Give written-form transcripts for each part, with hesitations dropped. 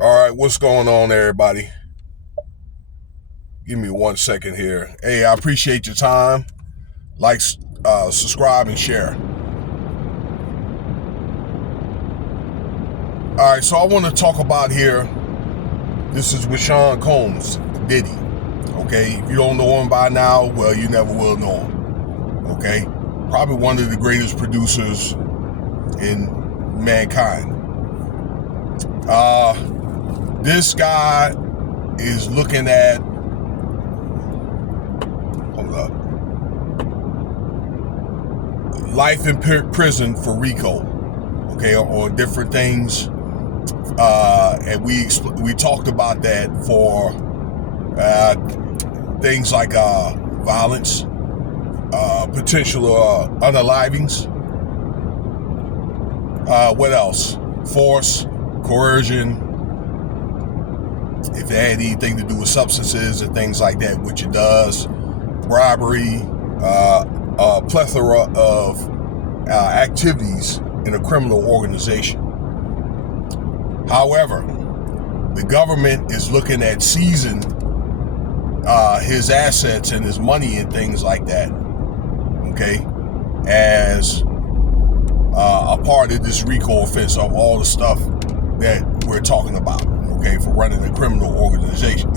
All right, what's going on, everybody? Give me 1 second here. Hey, I appreciate your time. Like, subscribe, and share. All right, so I want to talk about here. This is with Sean Combs, Diddy. Okay, if you don't know him by now, well, you never will know him. Okay, probably one of the greatest producers in mankind. This guy is looking at. Hold up. Life in prison for RICO, okay, on different things, and we talked about that for things like violence, potential unalivings, what else? Force, coercion, if it had anything to do with substances and things like that, which it does, bribery, a plethora of activities in a criminal organization. However, the government is looking at seizing his assets and his money and things like that, okay, as a part of this RICO offense of all the stuff that we're talking about, okay, for running a criminal organization.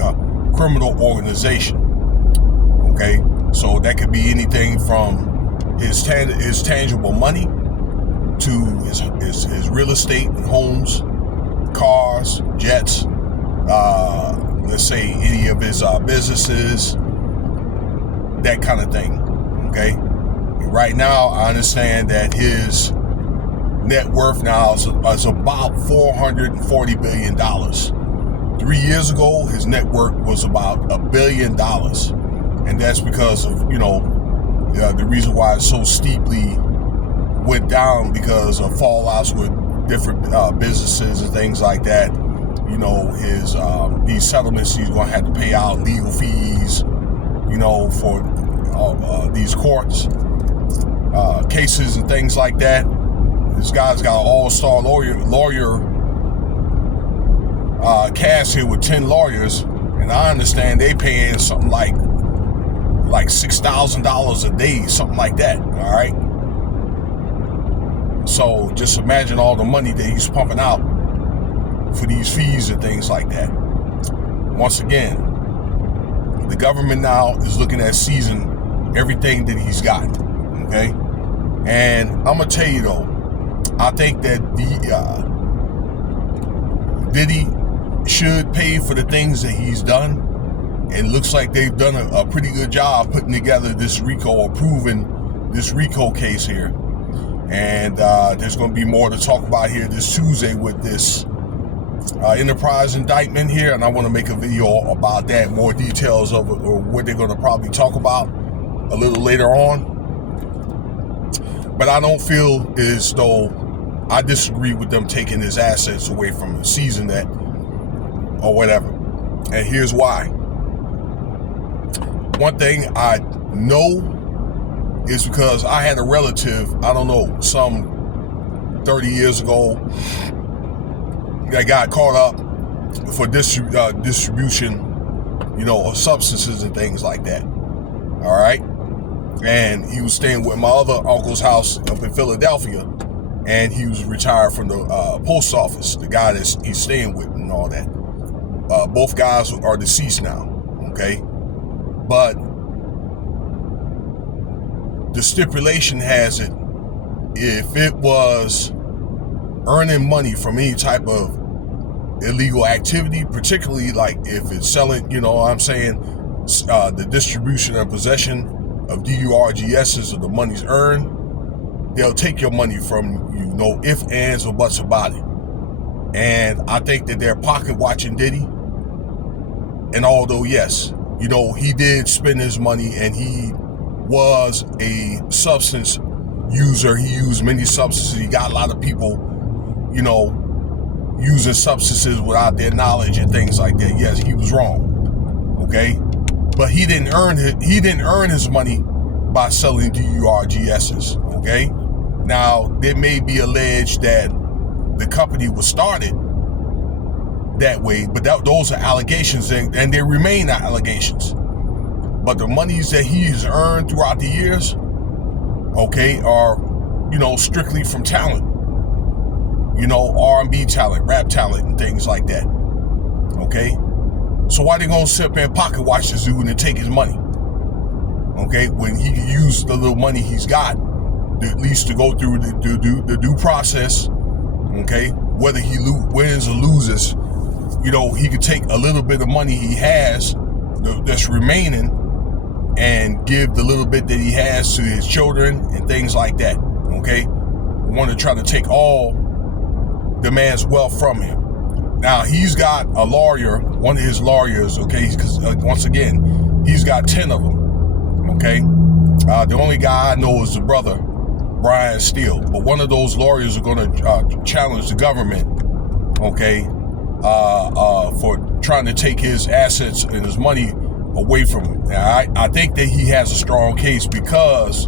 Okay, so that could be anything from his tangible money to his real estate and homes, cars, jets, let's say any of his businesses, that kind of thing. Okay, right now I understand that his net worth now is about $440 billion. 3 years ago, his net worth was about $1 billion. And that's because of, the reason why it so steeply went down, because of fallouts with different businesses and things like that. His these settlements, he's going to have to pay out legal fees, for these courts cases and things like that. This guy's got an all-star lawyer cast here with 10 lawyers, and I understand they paying something like $6,000 a day, something like that. All right. So just imagine all the money that he's pumping out for these fees and things like that. Once again, the government now is looking at seizing everything that he's got. Okay. And I'm gonna tell you though, I think that Diddy should pay for the things that he's done. It looks like they've done a pretty good job putting together this RICO, or proving this RICO case here. And there's going to be more to talk about here this Tuesday with this enterprise indictment here. And I want to make a video about that, more details of it, or what they're going to probably talk about a little later on. But I don't feel as though, I disagree with them taking his assets away from him, seizing that or whatever. And here's why. One thing I know is because I had a relative, I don't know, some 30 years ago, that got caught up for distribution, of substances and things like that. All right. And he was staying with my other uncle's house up in Philadelphia, and he was retired from the post office, the guy that he's staying with and all that. Both guys are deceased now, okay? But the stipulation has it, if it was earning money from any type of illegal activity, particularly like if it's selling, the distribution and possession of DURGSs, or the money's earned, they'll take your money from you, no ifs, ands, or buts about it. And I think that they're pocket watching Diddy. And although, yes, he did spend his money, and he was a substance user. He used many substances. He got a lot of people, using substances without their knowledge and things like that. Yes, he was wrong. Okay. But he didn't earn his money by selling DURGSs. Okay. Now, it may be alleged that the company was started that way, but those are allegations, and they remain allegations. But the monies that he has earned throughout the years, okay, are, you know, strictly from talent, you know, R&B talent, rap talent, and things like that. Okay, so why they gonna sit up and pocket watch this dude and take his money? Okay, when he can use the little money he's got, at least to go through the due process. Okay, whether he wins or loses, you know, he could take a little bit of money he has that's remaining and give the little bit that he has to his children and things like that. Okay, want to try to take all the man's wealth from him. Now he's got a lawyer, one of his lawyers, okay, because once again, he's got 10 of them. Okay, the only guy I know is the brother, Brian Steele, but one of those lawyers are going to challenge the government, okay, for trying to take his assets and his money away from him. Now, I think that he has a strong case because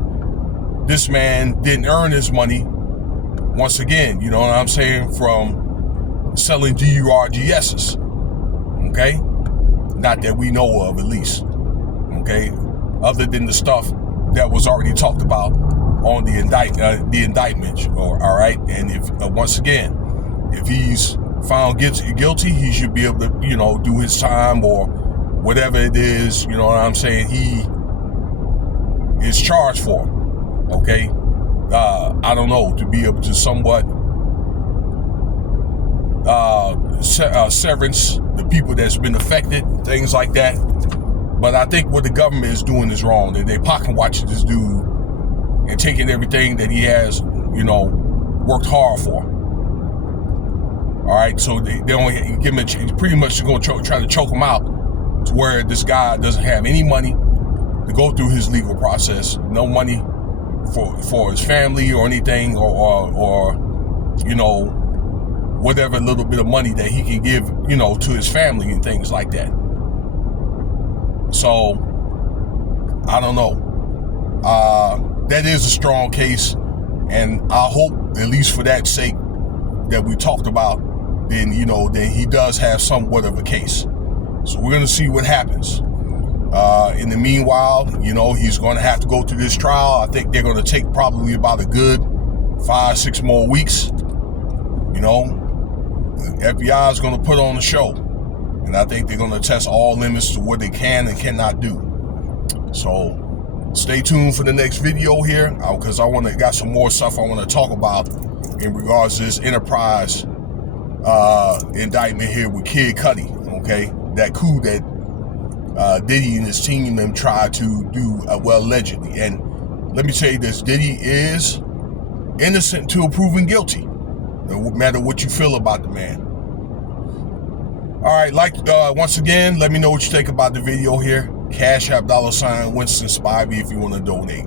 this man didn't earn his money, once again, you know what I'm saying, from selling DURGSs, okay? Not that we know of, at least, okay? Other than the stuff that was already talked about on the indictment, all right? And if once again, if he's found guilty, he should be able to, you know, do his time or whatever it is, you know what I'm saying, he is charged for, okay? I don't know, to be able to somewhat severance the people that's been affected, things like that. But I think what the government is doing is wrong. They're pocket watching this dude and taking everything that he has, you know, worked hard for. All right, so they only give him pretty much going to try to choke him out to where this guy doesn't have any money to go through his legal process, no money for his family or anything, or you know, whatever little bit of money that he can give, you know, to his family and things like that. So I don't know. That is a strong case, and I hope, at least for that sake that we talked about, then, you know, then he does have somewhat of a case. So we're going to see what happens. In the meanwhile, you know, he's going to have to go through this trial. I think they're going to take probably about a good 5-6 more weeks. You know, the FBI is going to put on the show. And I think they're going to test all limits to what they can and cannot do. So stay tuned for the next video here, because got some more stuff I want to talk about in regards to this Enterprise indictment here with Kid Cudi. Okay, that coup that Diddy and his team them tried to do, well, allegedly. And let me tell you this: Diddy is innocent until proven guilty. No matter what you feel about the man. All right, once again, let me know what you think about the video here. Cash App $Winston Spivey if you want to donate.